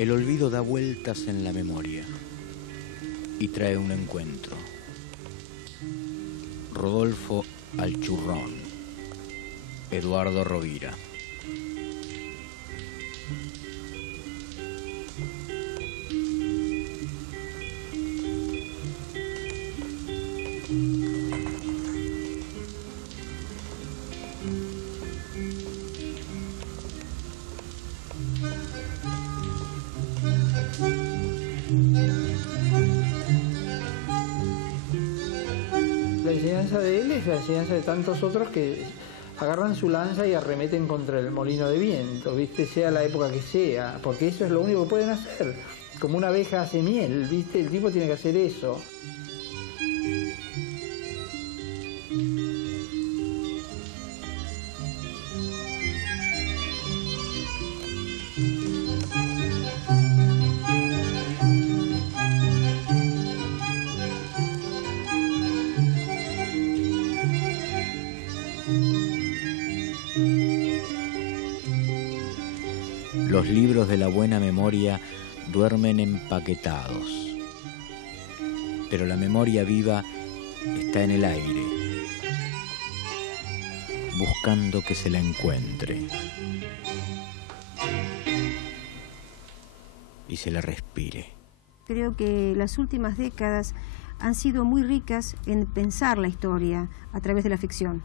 El olvido da vueltas en la memoria y trae un encuentro. Rodolfo Alchurrón, Eduardo Rovira. La enseñanza de él es la enseñanza de tantos otros que agarran su lanza y arremeten contra el molino de viento, ¿viste? Sea la época que sea, porque eso es lo único que pueden hacer. Como una abeja hace miel, ¿viste? El tipo tiene que hacer eso. Los libros de la buena memoria duermen empaquetados, pero la memoria viva está en el aire, buscando que se la encuentre y se la respire. Creo que las últimas décadas han sido muy ricas en pensar la historia a través de la ficción.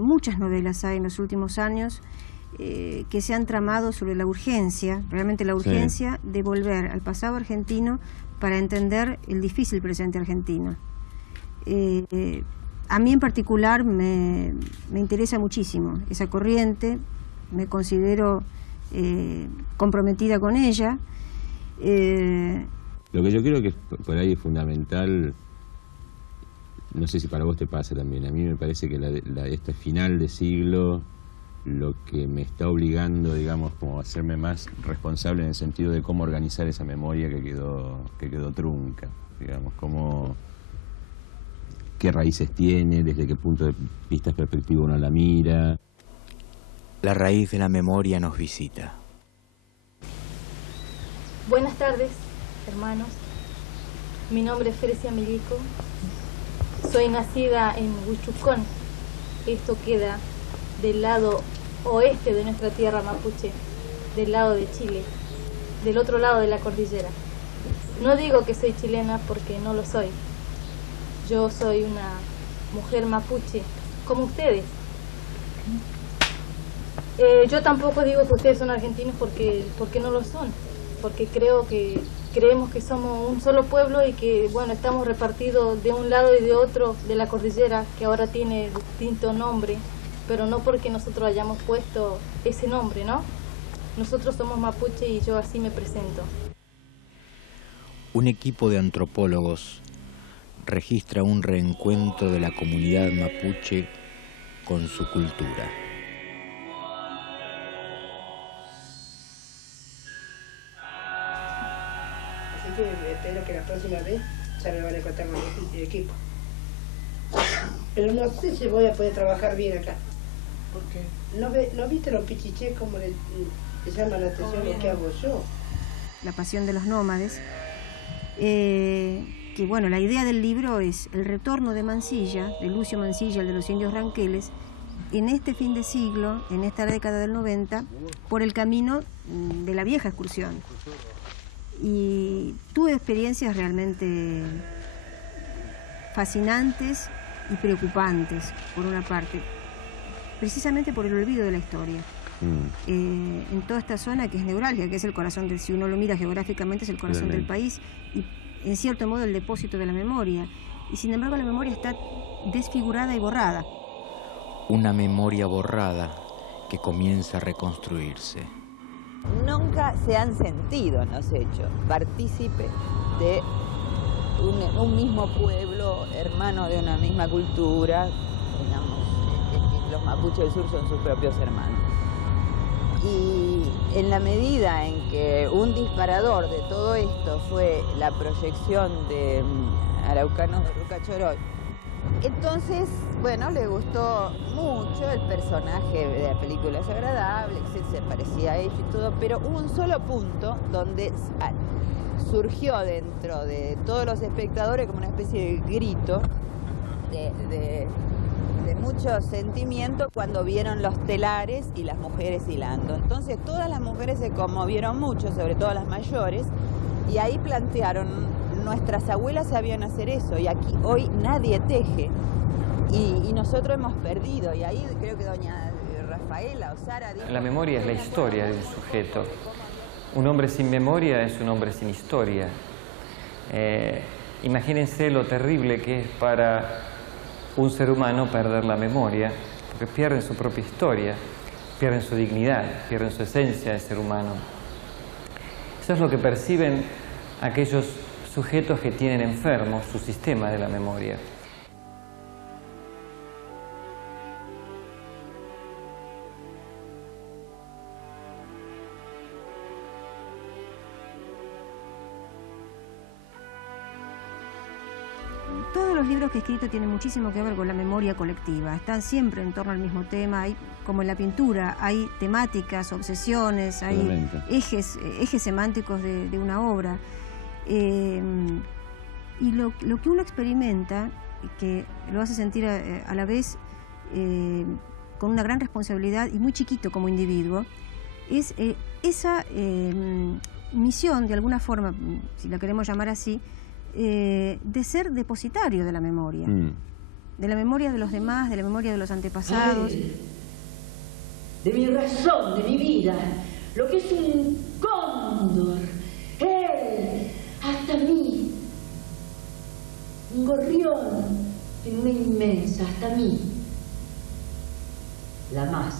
Muchas novelas hay en los últimos años que se han tramado sobre la urgencia, realmente la urgencia de volver al pasado argentino para entender el difícil presente argentino. A mí en particular me interesa muchísimo esa corriente, me considero comprometida con ella. Lo que yo creo que por ahí es fundamental, no sé si para vos te pasa también, a mí me parece que este final de siglo lo que me está obligando, digamos, como a hacerme más responsable en el sentido de cómo organizar esa memoria que quedó trunca, digamos, qué raíces tiene, desde qué punto de vista perspectiva uno la mira. La raíz de la memoria nos visita. Buenas tardes, hermanos. Mi nombre es Fresia Milico. Soy nacida en Huichucón. Esto queda del lado oeste de nuestra tierra mapuche, del lado de Chile, del otro lado de la cordillera. No digo que soy chilena porque no lo soy. Yo soy una mujer mapuche, como ustedes. Yo tampoco digo que ustedes son argentinos porque no lo son, porque creemos que somos un solo pueblo y que, bueno, estamos repartidos de un lado y de otro de la cordillera, que ahora tiene distinto nombre, pero no porque nosotros hayamos puesto ese nombre, ¿no? Nosotros somos mapuche y yo así me presento. Un equipo de antropólogos registra un reencuentro de la comunidad mapuche con su cultura. Así que espero que la próxima vez ya me van a contar con el equipo. Pero no sé si voy a poder trabajar bien acá. ¿Por qué? ¿No viste los pichichés como le llama la atención lo que hago yo? La pasión de los nómades, que bueno, la idea del libro es el retorno de Mansilla, de Lucio Mansilla, el de los indios ranqueles, en este fin de siglo, en esta década del 90, por el camino de la vieja excursión. Y tuve experiencias realmente fascinantes y preocupantes, por una parte, precisamente por el olvido de la historia. En toda esta zona que es neurálgica, que es el corazón, si uno lo mira geográficamente, es el corazón del país, y en cierto modo el depósito de la memoria. Y sin embargo la memoria está desfigurada y borrada. Una memoria borrada que comienza a reconstruirse. Nunca se han sentido, no sé, hecho partícipes de un mismo pueblo, hermano de una misma cultura, digamos, los mapuches del sur son sus propios hermanos. Y en la medida en que un disparador de todo esto fue la proyección de araucanos de Rucachoroy Entonces, bueno, le gustó mucho el personaje de la película, es agradable, se parecía a ella y todo, pero hubo un solo punto donde surgió dentro de todos los espectadores como una especie de grito de mucho sentimiento cuando vieron los telares y las mujeres hilando. Entonces todas las mujeres se conmovieron mucho, sobre todo las mayores, y ahí plantearon, nuestras abuelas sabían hacer eso y aquí hoy nadie teje y nosotros hemos perdido. Y ahí creo que doña Rafaela o Sara dijo, la memoria es la historia de un sujeto. Un hombre sin memoria es un hombre sin historia. Imagínense lo terrible que es para un ser humano perder la memoria, porque pierden su propia historia, pierden su dignidad, pierden su esencia de ser humano. Eso es lo que perciben aquellos sujetos que tienen enfermos su sistema de la memoria. Todos los libros que he escrito tienen muchísimo que ver con la memoria colectiva. Están siempre en torno al mismo tema. Hay, como en la pintura, hay temáticas, obsesiones, hay ejes semánticos de una obra. Y lo que uno experimenta, que lo hace sentir a la vez con una gran responsabilidad y muy chiquito como individuo, es esa misión, de alguna forma, si la queremos llamar así, de ser depositario de la memoria, de la memoria de los demás, de la memoria de los antepasados. De mi razón, de mi vida, lo que es un cóndor, él, hasta mí, un gorrión en una inmensa, hasta mí, la más,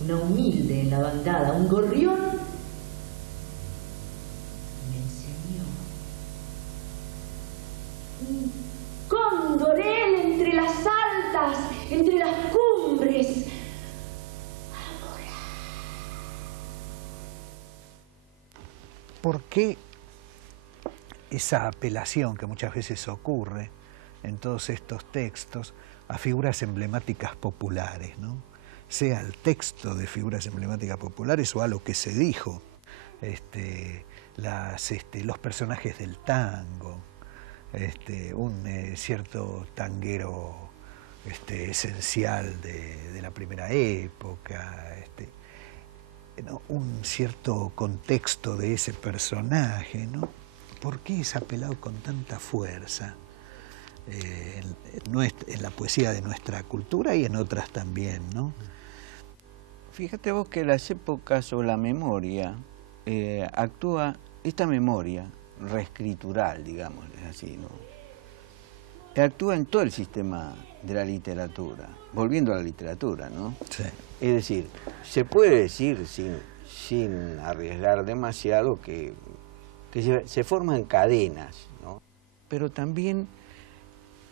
una humilde en la bandada, un gorrión. Un cóndor, él, entre las altas, entre las cumbres. Ahora. ¿Por qué esa apelación que muchas veces ocurre en todos estos textos a figuras emblemáticas populares, ¿no? Sea el texto de figuras emblemáticas populares o a lo que se dijo, los personajes del tango, un cierto tanguero esencial de la primera época, ¿no? Un cierto contexto de ese personaje, ¿no? ¿Por qué es apelado con tanta fuerza en la poesía de nuestra cultura y en otras también, ¿no? Fíjate vos que las épocas o la memoria actúa, esta memoria reescritural, digamos, es así, ¿no? Actúa en todo el sistema de la literatura, volviendo a la literatura, ¿no? Sí. Es decir, se puede decir sin arriesgar demasiado que se forman cadenas, ¿no? Pero también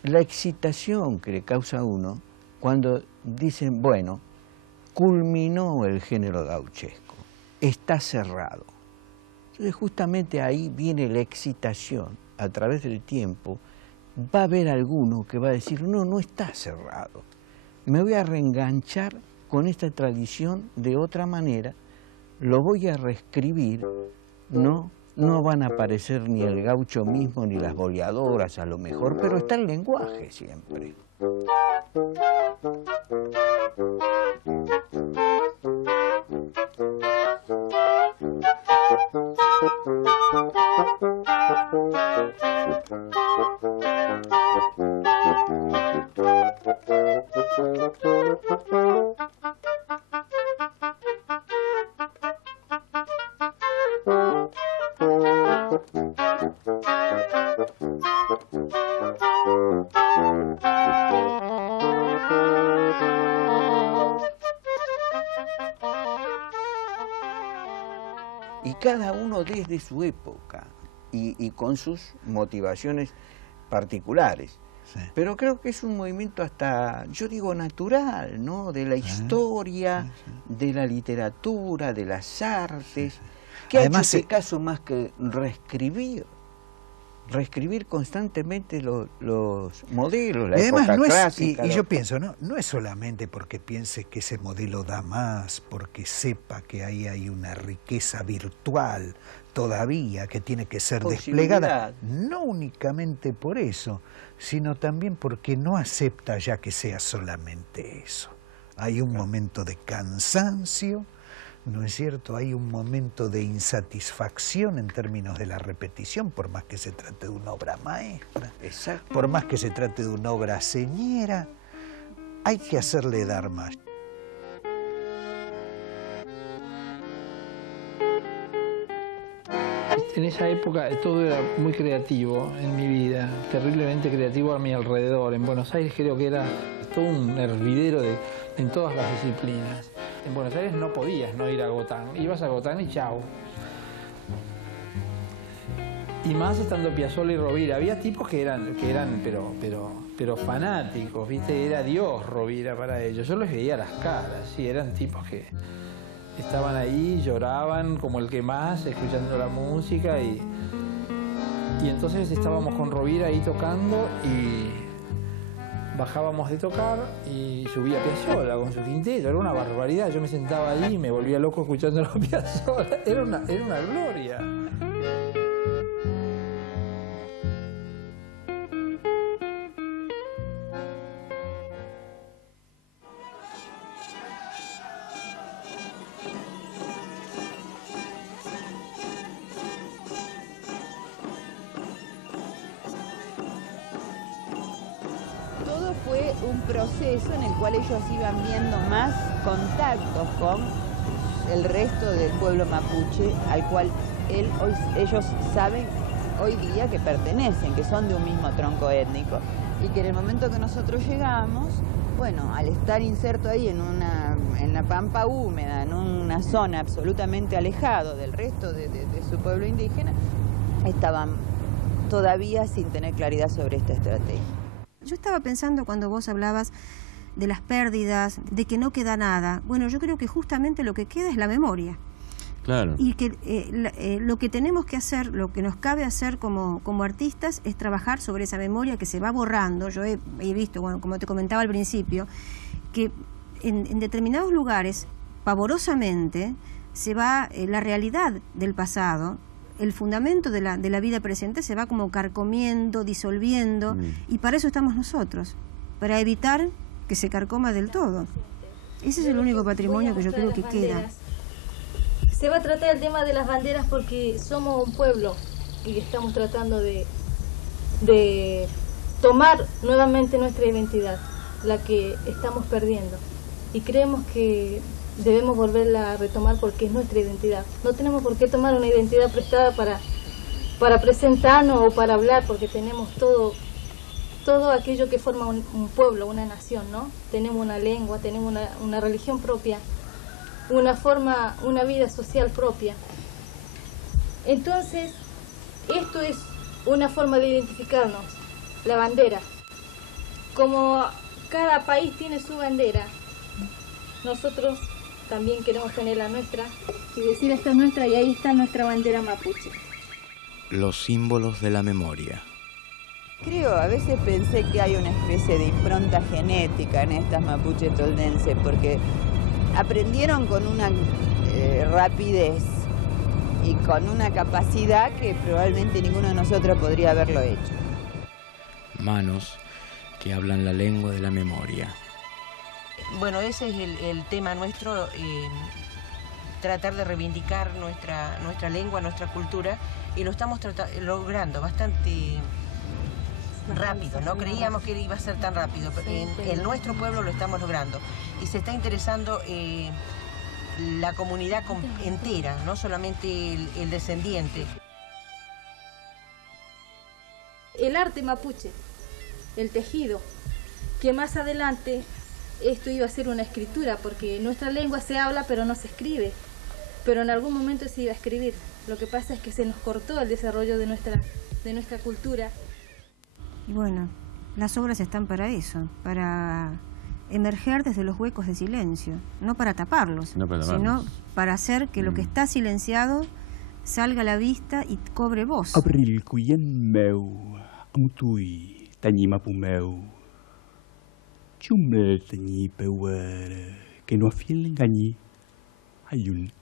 la excitación que le causa a uno cuando dicen, bueno, culminó el género gauchesco, está cerrado. Entonces justamente ahí viene la excitación, a través del tiempo, va a haber alguno que va a decir, no, no está cerrado, me voy a reenganchar con esta tradición de otra manera, lo voy a reescribir, no van a aparecer ni el gaucho mismo ni las boleadoras a lo mejor, pero está el lenguaje siempre. Y cada uno desde su época y con sus motivaciones particulares. Sí. Pero creo que es un movimiento hasta, yo digo, natural, ¿no? De la historia, de la literatura, de las artes, que además ha hecho este caso más que reescribir, reescribir constantemente los modelos, la además, época no es, clásica. y yo pienso, no es solamente porque piense que ese modelo da más, porque sepa que ahí hay una riqueza virtual todavía que tiene que ser desplegada, no únicamente por eso, sino también porque no acepta ya que sea solamente eso. Hay un momento de cansancio, ¿no es cierto? Hay un momento de insatisfacción en términos de la repetición, por más que se trate de una obra maestra, por más que se trate de una obra señera, hay que hacerle dar más. En esa época todo era muy creativo en mi vida, terriblemente creativo a mi alrededor. En Buenos Aires creo que era todo un hervidero en todas las disciplinas. En Buenos Aires no podías no ir a Gotán, ibas a Gotán y chau. Y más estando Piazzolla y Rovira, había tipos que eran pero fanáticos, ¿viste? Era Dios Rovira para ellos. Yo les veía las caras, sí, eran tipos que estaban ahí, lloraban como el que más, escuchando la música y entonces estábamos con Rovira ahí tocando y bajábamos de tocar y subía Piazzolla con su quinteto, era una barbaridad. Yo me sentaba ahí y me volvía loco escuchando a Piazzolla, era una gloria. Fue un proceso en el cual ellos iban viendo más contactos con el resto del pueblo mapuche, al cual ellos saben hoy día que pertenecen, que son de un mismo tronco étnico. Y que en el momento que nosotros llegamos, bueno, al estar inserto ahí en la pampa húmeda, en una zona absolutamente alejado del resto de su pueblo indígena, estaban todavía sin tener claridad sobre esta estrategia. Yo estaba pensando cuando vos hablabas de las pérdidas, de que no queda nada. Bueno, yo creo que justamente lo que queda es la memoria. Claro. Y que lo que tenemos que hacer, lo que nos cabe hacer como artistas es trabajar sobre esa memoria que se va borrando. Yo he visto, bueno, como te comentaba al principio, que en determinados lugares, pavorosamente, se va la realidad del pasado, el fundamento de la vida presente se va como carcomiendo, disolviendo, y para eso estamos nosotros, para evitar que se carcoma del todo. Ese es el único patrimonio que yo creo que queda. Se va a tratar el tema de las banderas porque somos un pueblo y estamos tratando de tomar nuevamente nuestra identidad, la que estamos perdiendo, y creemos que debemos volverla a retomar porque es nuestra identidad. No tenemos por qué tomar una identidad prestada para presentarnos o para hablar, porque tenemos todo aquello que forma un pueblo, una nación, ¿no? Tenemos una lengua, tenemos una religión propia, una vida social propia. Entonces, esto es una forma de identificarnos, la bandera. Como cada país tiene su bandera, nosotros también queremos tener la nuestra y decir esta es nuestra, y ahí está nuestra bandera mapuche. Los símbolos de la memoria. Creo, a veces pensé que hay una especie de impronta genética en estas mapuche toldenses, porque aprendieron con una rapidez y con una capacidad que probablemente ninguno de nosotros podría haberlo hecho. Manos que hablan la lengua de la memoria. Bueno, ese es el tema nuestro, tratar de reivindicar nuestra lengua, nuestra cultura, y lo estamos logrando bastante rápido. No creíamos que iba a ser tan rápido, pero en nuestro pueblo lo estamos logrando. Y se está interesando la comunidad entera, no solamente el descendiente. El arte mapuche, el tejido, que más adelante esto iba a ser una escritura, porque nuestra lengua se habla pero no se escribe, pero en algún momento se iba a escribir. Lo que pasa es que se nos cortó el desarrollo de nuestra cultura. Y bueno, las obras están para eso, para emerger desde los huecos de silencio, no para taparlos, sino para hacer que lo que está silenciado salga a la vista y cobre voz. Abril cuyen meu, amutui, tanyimapu meu. Chumel tanyi pewer, que no afiel engañi, ayun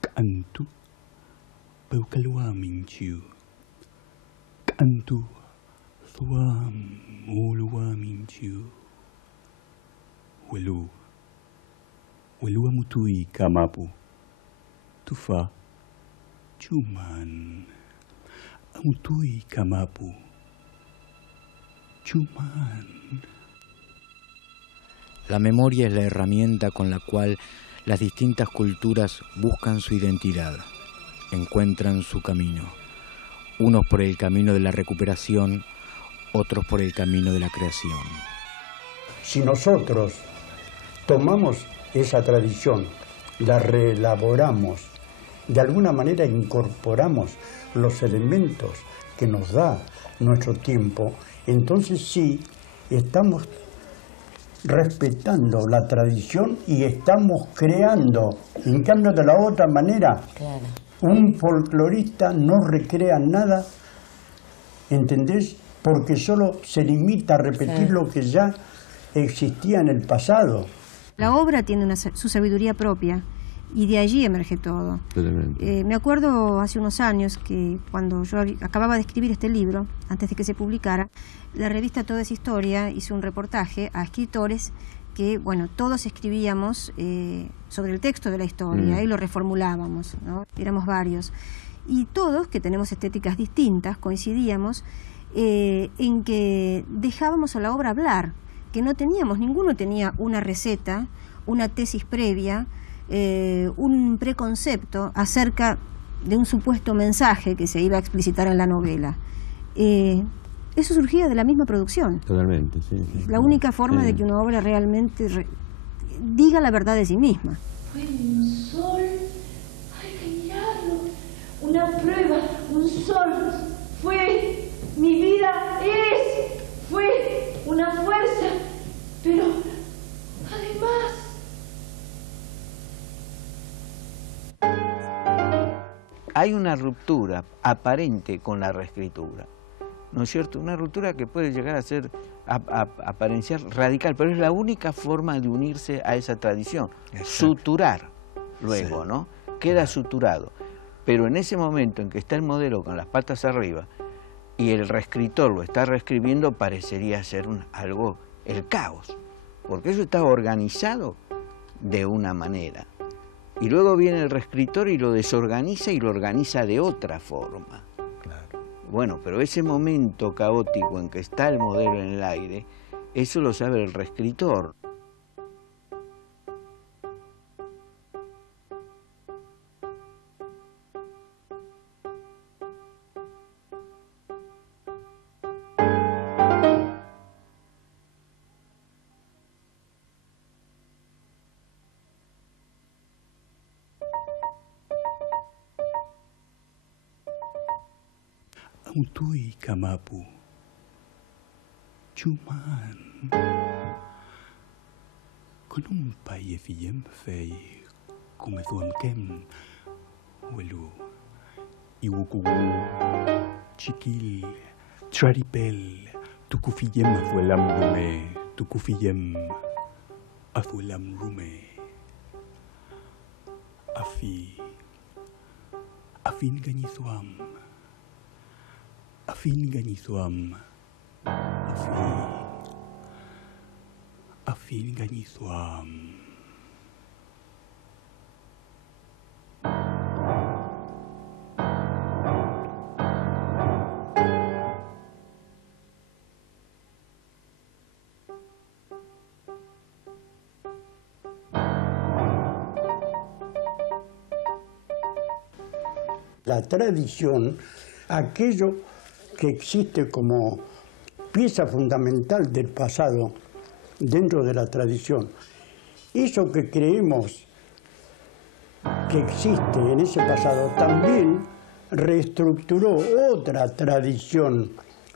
Kantu, peu kalua minchiu. Kantu, thuam, ulua minchiu. Welu amutui kamapu. Tufa, chuman, amutui kamapu. Chuman. La memoria es la herramienta con la cual las distintas culturas buscan su identidad, encuentran su camino. Unos por el camino de la recuperación, otros por el camino de la creación. Si nosotros tomamos esa tradición, la reelaboramos, de alguna manera incorporamos los elementos que nos da nuestro tiempo, entonces sí, estamos respetando la tradición y estamos creando. En cambio, de la otra manera, claro, un folclorista no recrea nada, ¿entendés? Porque solo se limita a repetir lo que ya existía en el pasado. La obra tiene su sabiduría propia y de allí emerge todo. Me acuerdo hace unos años que cuando yo acababa de escribir este libro, antes de que se publicara, la revista Toda es Historia hizo un reportaje a escritores que, bueno, todos escribíamos sobre el texto de la historia y lo reformulábamos, ¿no? Éramos varios. Y todos, que tenemos estéticas distintas, coincidíamos en que dejábamos a la obra hablar, que no teníamos, ninguno tenía una receta, una tesis previa, un preconcepto acerca de un supuesto mensaje que se iba a explicitar en la novela. Eso surgía de la misma producción. Totalmente, sí. La única forma de que una obra realmente diga la verdad de sí misma. Fue un sol, hay que mirarlo, una prueba, un sol, fue, mi vida fue una fuerza, pero además... Hay una ruptura aparente con la reescritura, ¿no es cierto? Una ruptura que puede llegar a ser, aparenciar radical, pero es la única forma de unirse a esa tradición. Exacto. Suturar, luego, sí, ¿no? Queda suturado. Pero en ese momento en que está el modelo con las patas arriba y el reescritor lo está reescribiendo, parecería ser algo, el caos, porque eso está organizado de una manera. Y luego viene el reescritor y lo desorganiza y lo organiza de otra forma. Claro. Bueno, pero ese momento caótico en que está el modelo en el aire, eso lo sabe el reescritor. Amutui kamapu. Chuman. Kunum paye fiem fei. Kumethuam kem. Welu. Iwukuwu. Chikil. Traripel. Tukufiem afuelam rume. Tukufiem afuelam rume. Afin ganithuam. Afin ganithuam. Afin ganithuam. La tradición, aquello que existe como pieza fundamental del pasado dentro de la tradición, eso que creemos que existe en ese pasado también reestructuró otra tradición,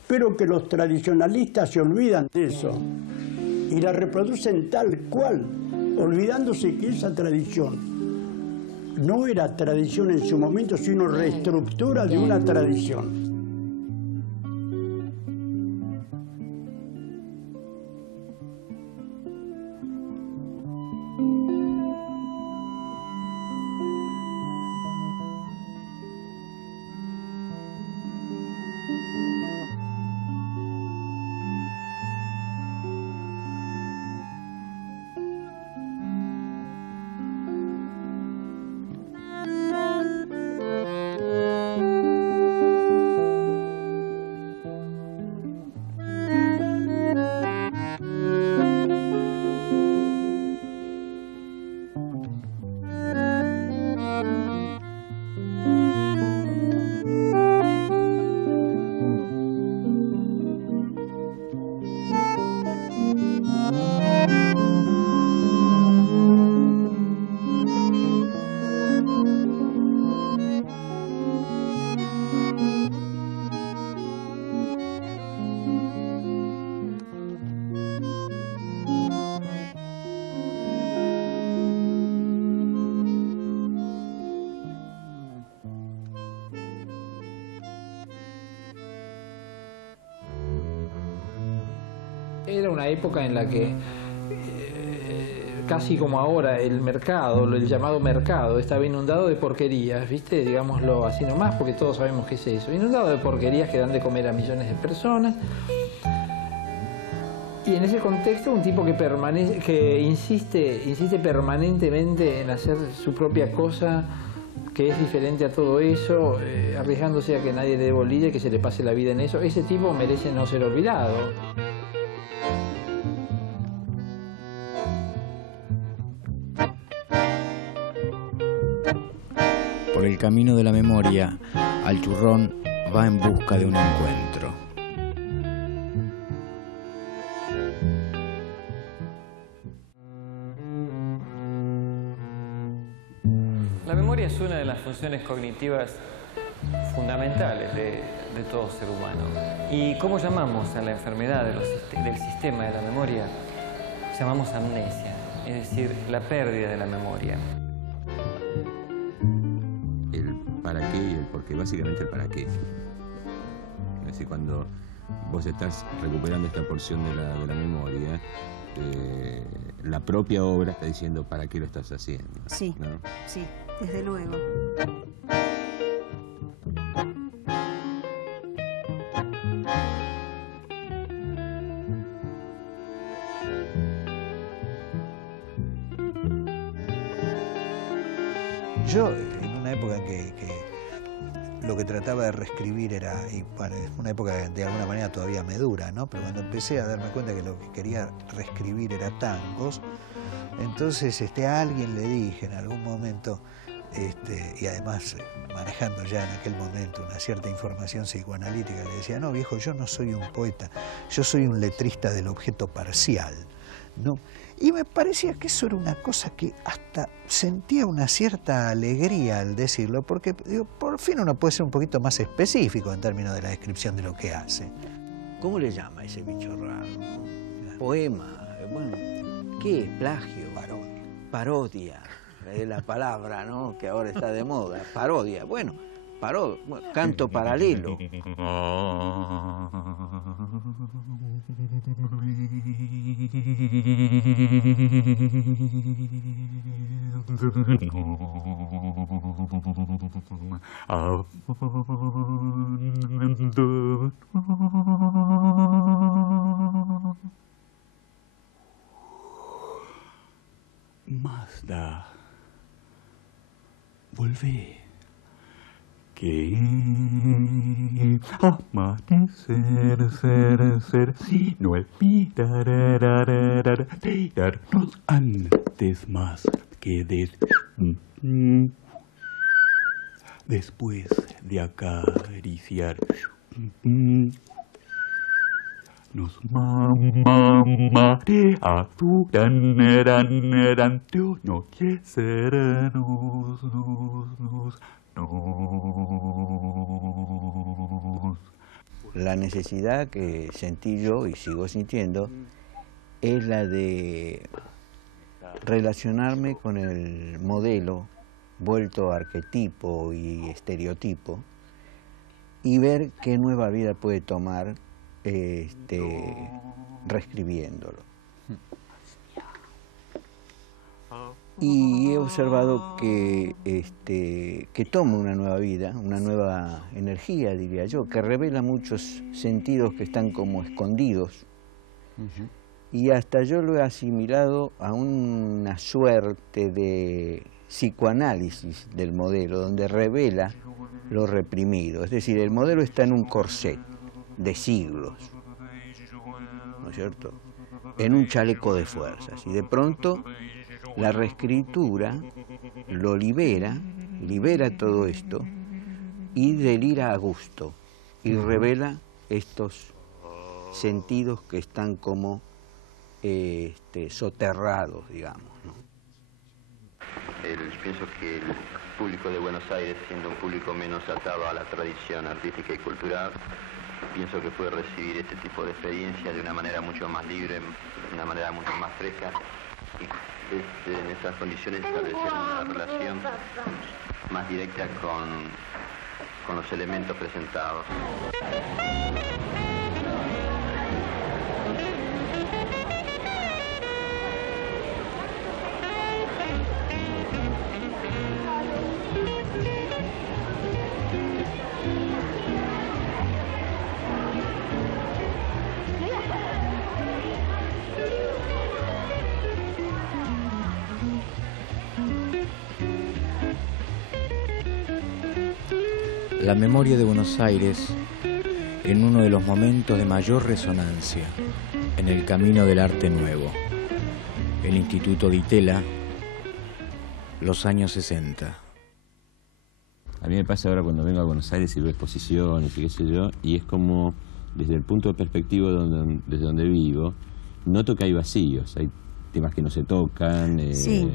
pero que los tradicionalistas se olvidan de eso y la reproducen tal cual, olvidándose que esa tradición no era tradición en su momento, sino reestructura de una tradición. Era una época en la que, casi como ahora, el mercado, el llamado mercado, estaba inundado de porquerías, ¿viste? Digámoslo así nomás, porque todos sabemos qué es eso. Inundado de porquerías que dan de comer a millones de personas. Y en ese contexto, un tipo que insiste permanentemente en hacer su propia cosa, que es diferente a todo eso, arriesgándose a que nadie le dé bolilla y que se le pase la vida en eso, ese tipo merece no ser olvidado. Por el camino de la memoria, Al Churrón va en busca de un encuentro. La memoria es una de las funciones cognitivas fundamentales de todo ser humano. ¿Y cómo llamamos a la enfermedad del sistema de la memoria? Llamamos amnesia, es decir, la pérdida de la memoria. ¿Para qué y el por qué? Básicamente el para qué. Es decir, cuando vos estás recuperando esta porción de la memoria, la propia obra está diciendo para qué lo estás haciendo. Sí, ¿no? sí, desde luego. Yo, en una época que lo que trataba de reescribir era, y para una época que de alguna manera todavía me dura, ¿no? Pero cuando empecé a darme cuenta que lo que quería reescribir era tangos, entonces a alguien le dije en algún momento, y además manejando ya en aquel momento una cierta información psicoanalítica, le decía, no viejo, yo no soy un poeta, yo soy un letrista del objeto parcial, ¿no? Y me parecía que eso era una cosa que hasta sentía una cierta alegría al decirlo, porque digo, por fin uno puede ser un poquito más específico en términos de la descripción de lo que hace. ¿Cómo le llama ese bicho raro? Poema, bueno, ¿qué es? Plagio. Parodia. Parodia, es la palabra, ¿no? Que ahora está de moda. Parodia, bueno, canto paralelo. Mazda, volvé. Que amanecer, ser, sino el tirarnos antes más que después de acariciar nos mamarán tu noche sernos. La necesidad que sentí yo y sigo sintiendo es la de relacionarme con el modelo vuelto arquetipo y estereotipo, y ver qué nueva vida puede tomar reescribiéndolo. Y he observado que toma una nueva vida, una nueva energía, diría yo, que revela muchos sentidos que están como escondidos. Y hasta yo lo he asimilado a una suerte de psicoanálisis del modelo, donde revela lo reprimido. Es decir, el modelo está en un corset de siglos, ¿no es cierto?, en un chaleco de fuerzas, y de pronto la reescritura lo libera todo esto y delira a gusto y revela estos sentidos que están como soterrados, digamos, ¿no? Pienso que el público de Buenos Aires, siendo un público menos atado a la tradición artística y cultural, pienso que puede recibir este tipo de experiencia de una manera mucho más libre, de una manera mucho más fresca, y en esas condiciones establecer una relación más directa con los elementos presentados. La memoria de Buenos Aires en uno de los momentos de mayor resonancia en el camino del arte nuevo. El Instituto Di Tella, los años 60. A mí me pasa ahora cuando vengo a Buenos Aires y veo exposiciones y qué sé yo, y es como, desde el punto de perspectiva desde donde vivo, noto que hay vacíos, hay temas que no se tocan, sí,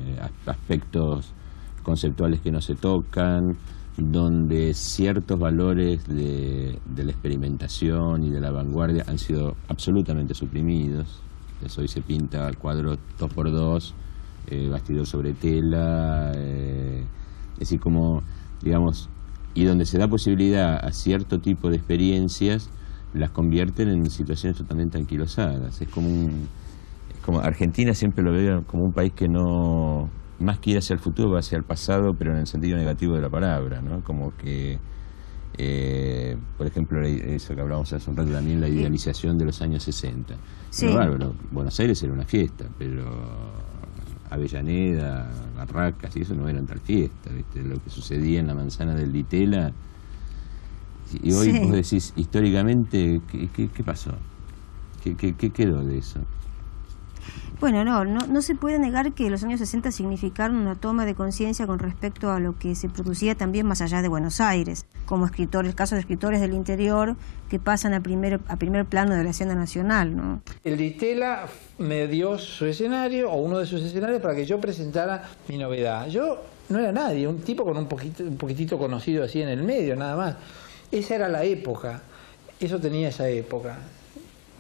aspectos conceptuales que no se tocan, donde ciertos valores de la experimentación y de la vanguardia han sido absolutamente suprimidos. Hoy se pinta cuadro 2x2, bastidor sobre tela, es decir, como, digamos, y donde se da posibilidad a cierto tipo de experiencias, las convierten en situaciones totalmente anquilosadas. Es como Argentina siempre lo veo como un país que no más que ir hacia el futuro, va hacia el pasado, pero en el sentido negativo de la palabra, ¿no? Como que, por ejemplo, eso que hablábamos hace un rato también, la idealización de los años 60. Sí. Bueno, bárbaro, Buenos Aires era una fiesta, pero Avellaneda, Barracas y eso no eran tal fiesta, ¿viste? Lo que sucedía en la manzana del Di Tella. Y hoy Sí. vos decís, históricamente, ¿qué pasó? ¿Qué quedó de eso? Bueno, no se puede negar que los años 60 significaron una toma de conciencia con respecto a lo que se producía también más allá de Buenos Aires, como escritores, casos de escritores del interior que pasan a primer plano de la escena nacional, ¿no? El Di Tella me dio su escenario, o uno de sus escenarios, para que yo presentara mi novedad. Yo no era nadie, un tipo con un poquitito conocido así en el medio, nada más. Esa era la época, eso tenía esa época.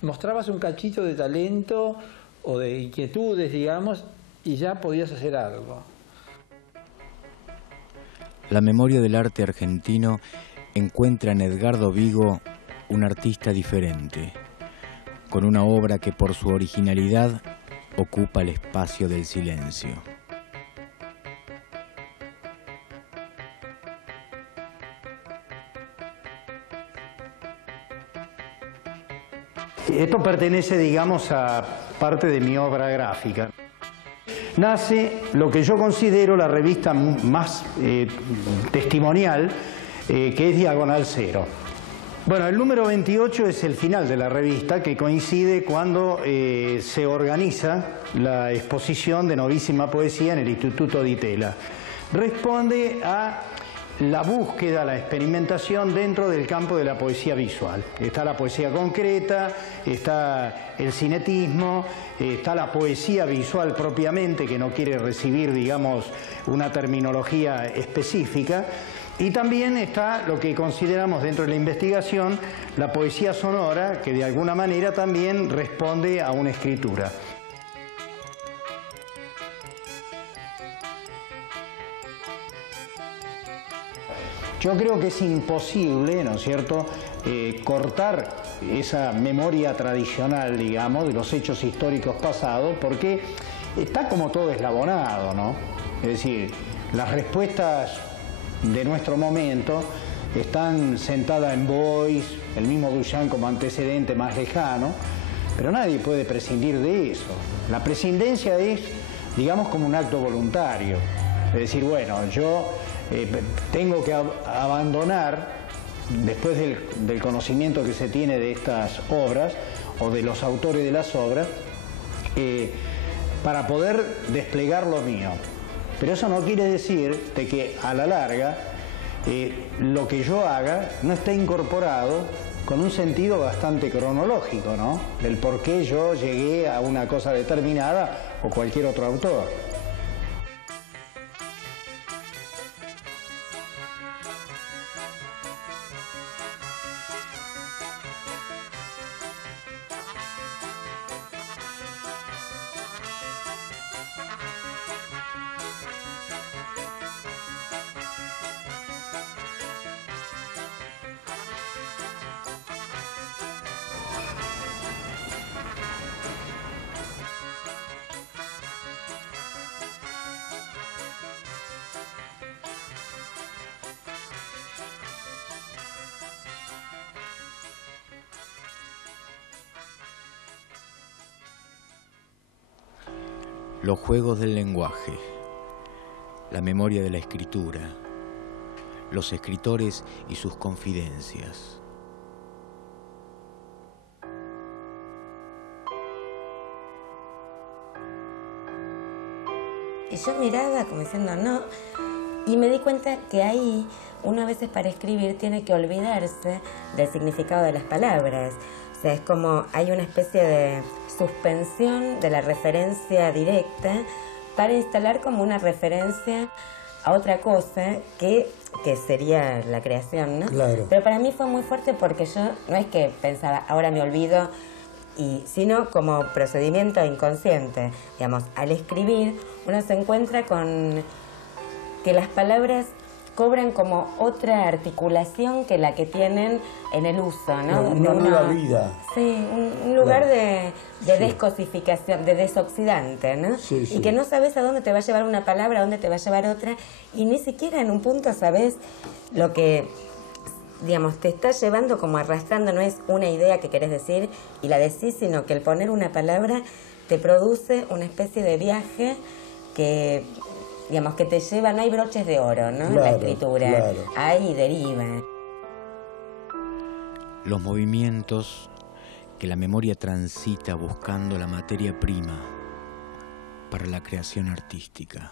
Mostrabas un cachito de talento o de inquietudes, digamos, y ya podías hacer algo. La memoria del arte argentino encuentra en Edgardo Vigo un artista diferente, con una obra que por su originalidad ocupa el espacio del silencio. Esto pertenece, digamos, a parte de mi obra gráfica. Nace lo que yo considero la revista más testimonial, que es Diagonal Cero. Bueno, el número 28 es el final de la revista, que coincide cuando se organiza la exposición de novísima poesía en el Instituto Di Tella. Responde a la búsqueda, la experimentación dentro del campo de la poesía visual. Está la poesía concreta, está el cinetismo, está la poesía visual propiamente, que no quiere recibir, digamos, una terminología específica, y también está lo que consideramos dentro de la investigación la poesía sonora, que de alguna manera también responde a una escritura. Yo creo que es imposible, ¿no es cierto?, cortar esa memoria tradicional, digamos, de los hechos históricos pasados, porque está como todo eslabonado, ¿no? Es decir, las respuestas de nuestro momento están sentadas en Boyce, el mismo Duchamp como antecedente más lejano, pero nadie puede prescindir de eso. La prescindencia es, digamos, como un acto voluntario. Es decir, bueno, yo tengo que abandonar, después del conocimiento que se tiene de estas obras, o de los autores de las obras, para poder desplegar lo mío. Pero eso no quiere decir de que a la larga lo que yo haga no esté incorporado con un sentido bastante cronológico, ¿no? Del por qué yo llegué a una cosa determinada o cualquier otro autor. Los juegos del lenguaje, la memoria de la escritura, los escritores y sus confidencias. Y yo miraba como diciendo no, y me di cuenta que ahí uno a veces para escribir tiene que olvidarse del significado de las palabras. O sea, es como hay una especie de suspensión de la referencia directa para instalar como una referencia a otra cosa que sería la creación, ¿no? Claro. Pero para mí fue muy fuerte porque yo no es que pensaba, ahora me olvido, sino como procedimiento inconsciente. Digamos, al escribir uno se encuentra con que las palabras cobran como otra articulación que la que tienen en el uso, ¿no? Una nueva vida. Sí, un lugar de descosificación, de desoxidante, ¿no? Sí, sí. Y que no sabes a dónde te va a llevar una palabra, a dónde te va a llevar otra, y ni siquiera en un punto sabes lo que, digamos, te está llevando como arrastrando. No es una idea que querés decir y la decís, sino que el poner una palabra te produce una especie de viaje que, digamos, que te lleva, no hay broches de oro, ¿no? En la escritura, claro. Hay deriva. Los movimientos que la memoria transita buscando la materia prima para la creación artística.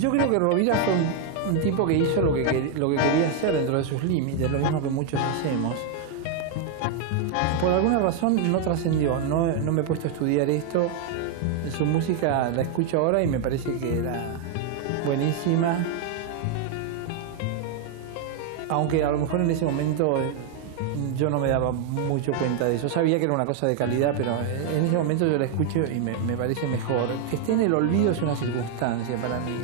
Yo creo que Rovira fue un tipo que hizo lo que quería hacer dentro de sus límites, lo mismo que muchos hacemos. Por alguna razón no trascendió, no me he puesto a estudiar esto. Su música la escucho ahora y me parece que era buenísima. Aunque a lo mejor en ese momento yo no me daba mucho cuenta de eso. Sabía que era una cosa de calidad, pero en ese momento yo la escucho y me parece mejor. Que esté en el olvido es una circunstancia para mí.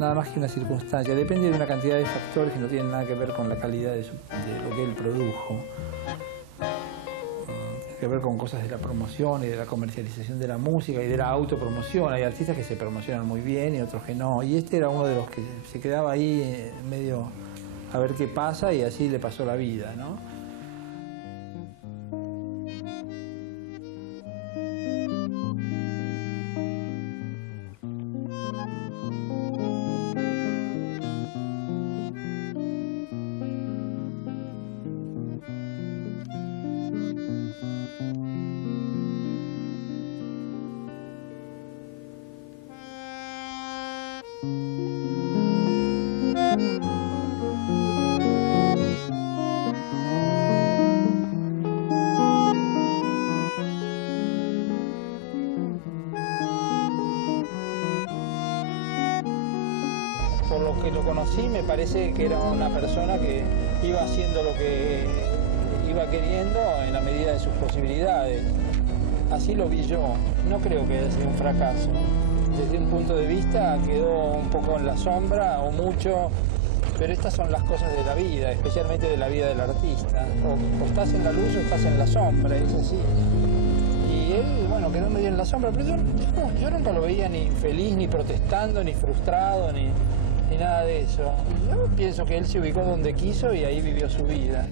Nada más que una circunstancia. Depende de una cantidad de factores que no tienen nada que ver con la calidad de lo que él produjo. Tiene que ver con cosas de la promoción y de la comercialización de la música y de la autopromoción. Hay artistas que se promocionan muy bien y otros que no. Y este era uno de los que se quedaba ahí medio a ver qué pasa, y así le pasó la vida, ¿no? Por lo que lo conocí, me parece que era una persona que iba haciendo lo que iba queriendo en la medida de sus posibilidades. Así lo vi yo. No creo que haya sido un fracaso. Desde un punto de vista quedó un poco en la sombra o mucho, pero estas son las cosas de la vida, especialmente de la vida del artista. O estás en la luz o estás en la sombra, es así. Y él, bueno, quedó medio en la sombra, pero yo nunca lo veía ni feliz, ni protestando, ni frustrado, ni nada de eso. Yo pienso que él se ubicó donde quiso y ahí vivió su vida.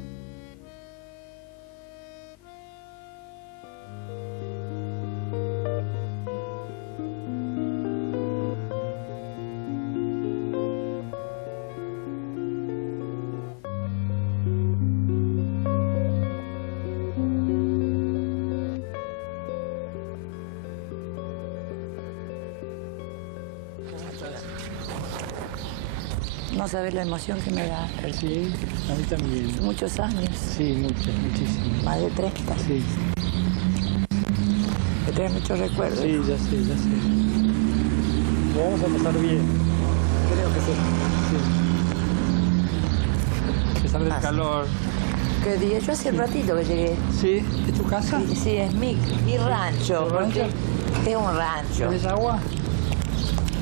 No sabes la emoción que me da. Sí, a mí también. Muchos años. Sí, muchísimo. Más de 30. Sí. Me trae muchos recuerdos. Sí, ya sé. Lo vamos a pasar bien. Creo que sí. A pesar del calor. ¿Qué día? Yo hace un ratito que llegué. ¿Sí? ¿Es tu casa? Sí, es mi rancho. rancho? Es un rancho. ¿Tienes agua?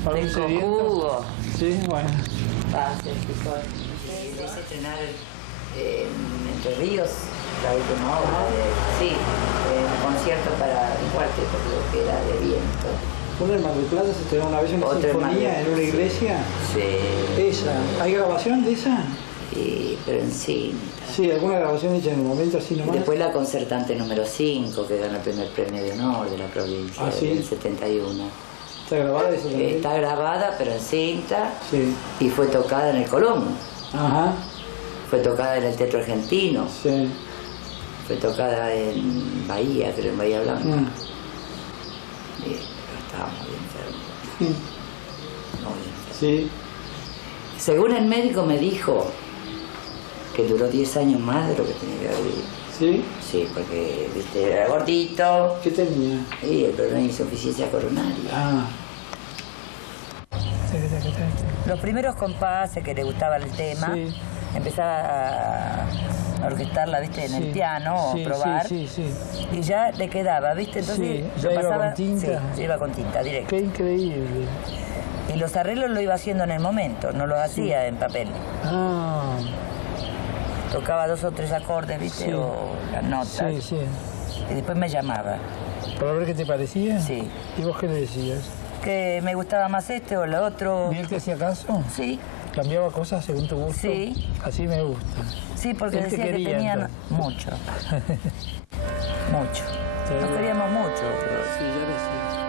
¿Para un Tengo sediento? jugo. Sí, bueno. Empecé a estrenar en Entre Ríos la última obra un concierto para el cuarteto, creo que era de viento. ¿Una en Mar del Plata se estrenó una vez una sinfonía en una iglesia? Sí. ¿Esa? ¿Hay grabación de esa? Sí, pero en cinta. Sí, alguna grabación hecha en el momento así nomás. Después la concertante número 5, que ganó el primer premio de honor de la provincia ¿sí? en el 71. ¿Está grabada esa también? Está grabada, pero en cinta. Sí. Y fue tocada en el Colón. Ajá. Fue tocada en el Teatro Argentino. Sí. Fue tocada en Bahía, creo, en Bahía Blanca. Y estaba muy enfermo. Muy enfermo. Sí. Según el médico me dijo que duró 10 años más de lo que tenía que haber vivido. ¿Sí? Sí, porque, viste, era gordito. ¿Qué tenía? Y el problema de insuficiencia coronaria. Ah. Los primeros compases que le gustaba el tema, empezaba a orquestarla, viste, en el piano o probar. Sí. Y ya le quedaba, viste, entonces ¿ya lo iba pasaba, con tinta? Sí, iba con tinta, directo. Qué increíble. Y los arreglos lo iba haciendo en el momento, no los hacía en papel. Ah. Tocaba 2 o 3 acordes, viste, o las notas. Sí. Y después me llamaba. ¿Para ver qué te parecía? Sí. ¿Y vos qué le decías? Que me gustaba más este o lo otro. ¿Y él te hacía caso? Sí. ¿Cambiaba cosas según tu gusto? Sí. Así me gusta. Sí, porque Él te decía quería, que tenían entonces. mucho. Mucho. Nos queríamos mucho. Sí, ya decía.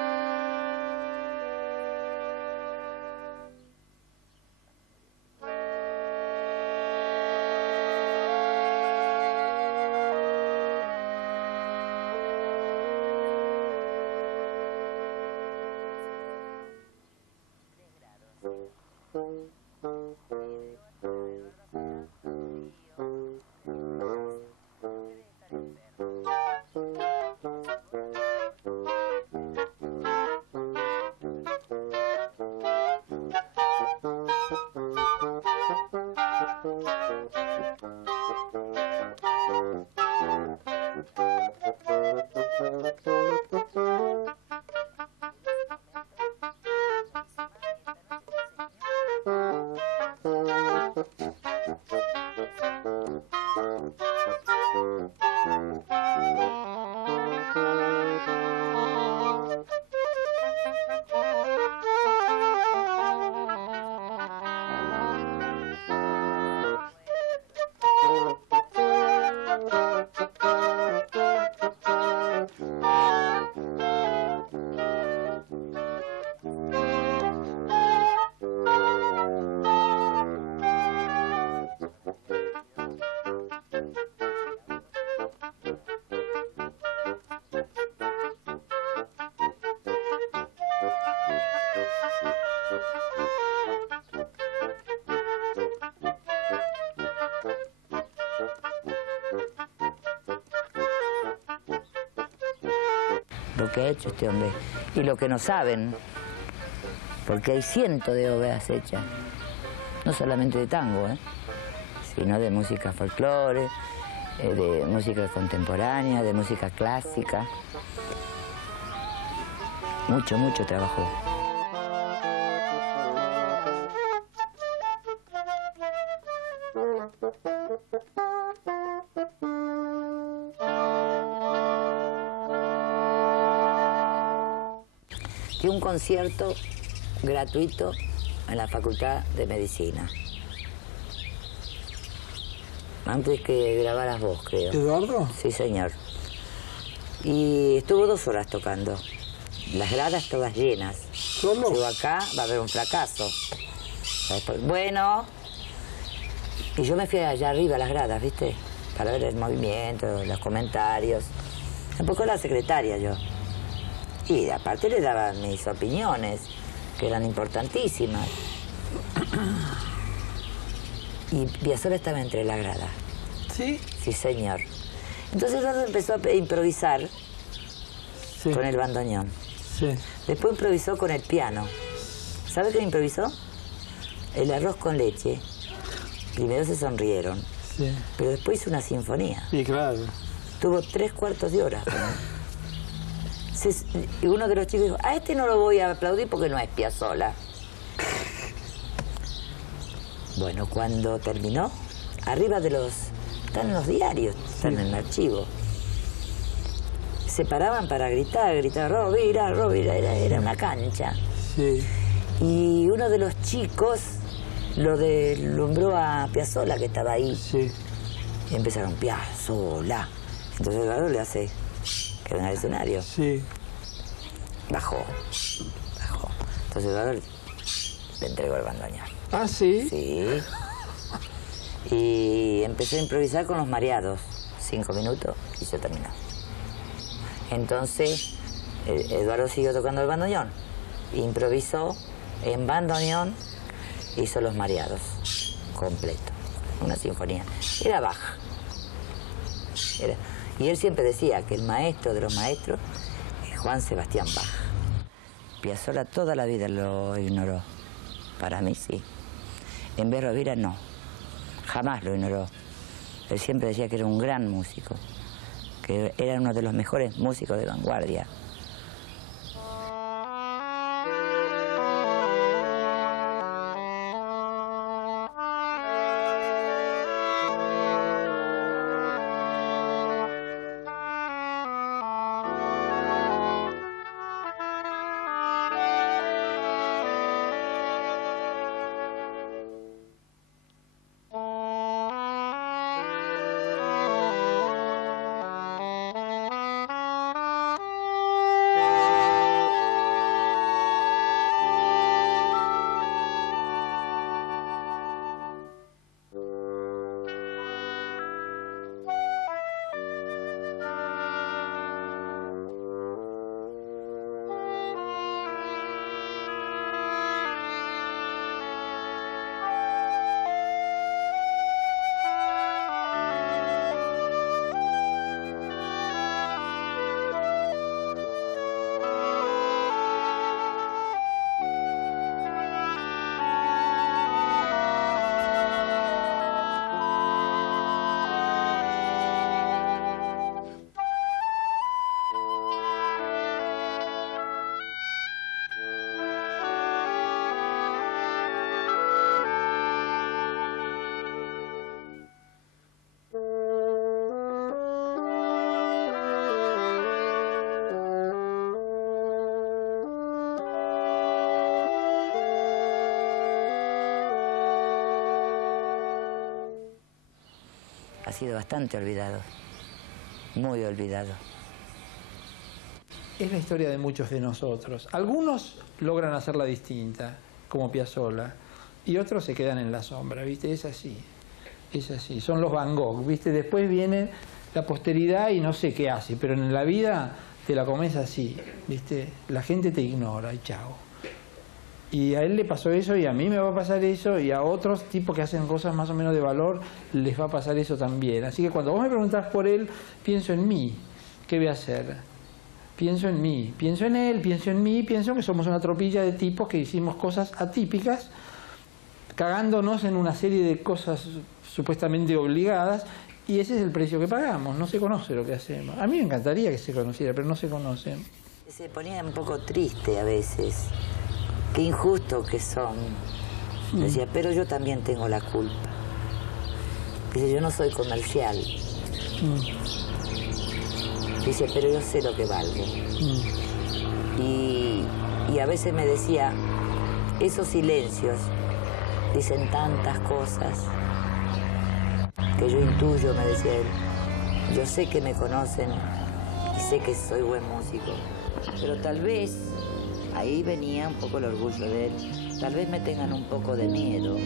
Lo que ha hecho este hombre y lo que no saben, porque hay cientos de obras hechas, no solamente de tango, sino de música folclore, de música contemporánea, de música clásica. Mucho, mucho trabajo. Y un concierto gratuito en la Facultad de Medicina. Antes que grabaras vos, creo. ¿Eduardo? Sí, señor. Y estuvo 2 horas tocando. Las gradas todas llenas. ¿Solo? Digo, acá va a haber un fracaso. Bueno. Y yo me fui allá arriba a las gradas, ¿viste? Para ver el movimiento, los comentarios. Un poco la secretaria yo. Y aparte le daba mis opiniones, que eran importantísimas. Y Piazzolla estaba entre la grada. ¿Sí? Sí, señor. Entonces Eduardo empezó a improvisar con el bandoneón. Sí. Después improvisó con el piano. ¿Sabe qué improvisó? El arroz con leche. Primero se sonrieron, pero después hizo una sinfonía. Sí, claro. Tuvo 3/4 de hora. Y uno de los chicos dijo, a este no lo voy a aplaudir porque no es Piazzolla. Bueno, cuando terminó, arriba de los... Están en los diarios, están en el archivo. Se paraban para gritar, Rovira, Rovira, era una cancha. Sí. Y uno de los chicos lo deslumbró a Piazzolla, que estaba ahí. Sí. Y empezaron, Piazzolla. Entonces Eduardo le hace... quedó en el escenario. Sí. Bajó. Entonces Eduardo le entregó el bandoneón. ¿Ah, sí? Sí. Y empezó a improvisar con los mareados. 5 minutos y se terminó. Entonces Eduardo siguió tocando el bandoneón. Improvisó en bandoneón, hizo los mareados. Completo. Una sinfonía. Era Bach. Y él siempre decía que el maestro de los maestros es Juan Sebastián Bach. Piazzolla toda la vida lo ignoró. Para mí sí. En vez de Rovira no. Jamás lo ignoró. Él siempre decía que era un gran músico, que era uno de los mejores músicos de vanguardia. sido bastante olvidado, muy olvidado. Es la historia de muchos de nosotros. Algunos logran hacerla distinta, como Piazzolla, y otros se quedan en la sombra, ¿viste? Es así, es así. Son los Van Gogh, ¿viste? Después viene la posteridad y no sé qué hace, pero en la vida te la comes así, ¿viste? La gente te ignora y chao. Y a él le pasó eso y a mí me va a pasar eso y a otros tipos que hacen cosas más o menos de valor les va a pasar eso también. Así que cuando vos me preguntás por él, pienso en mí. ¿Qué voy a hacer? Pienso en mí, pienso en él, pienso en mí, pienso que somos una tropilla de tipos que hicimos cosas atípicas, cagándonos en una serie de cosas supuestamente obligadas, y ese es el precio que pagamos, no se conoce lo que hacemos. A mí me encantaría que se conociera, pero no se conoce. Se ponía un poco triste a veces, qué injusto que son. Decía, pero yo también tengo la culpa. Dice, yo no soy comercial. Dice, pero yo sé lo que valgo. Y a veces me decía, esos silencios dicen tantas cosas que yo intuyo, me decía él. Yo sé que me conocen y sé que soy buen músico, pero tal vez, ahí venía un poco el orgullo de él, tal vez me tengan un poco de miedo.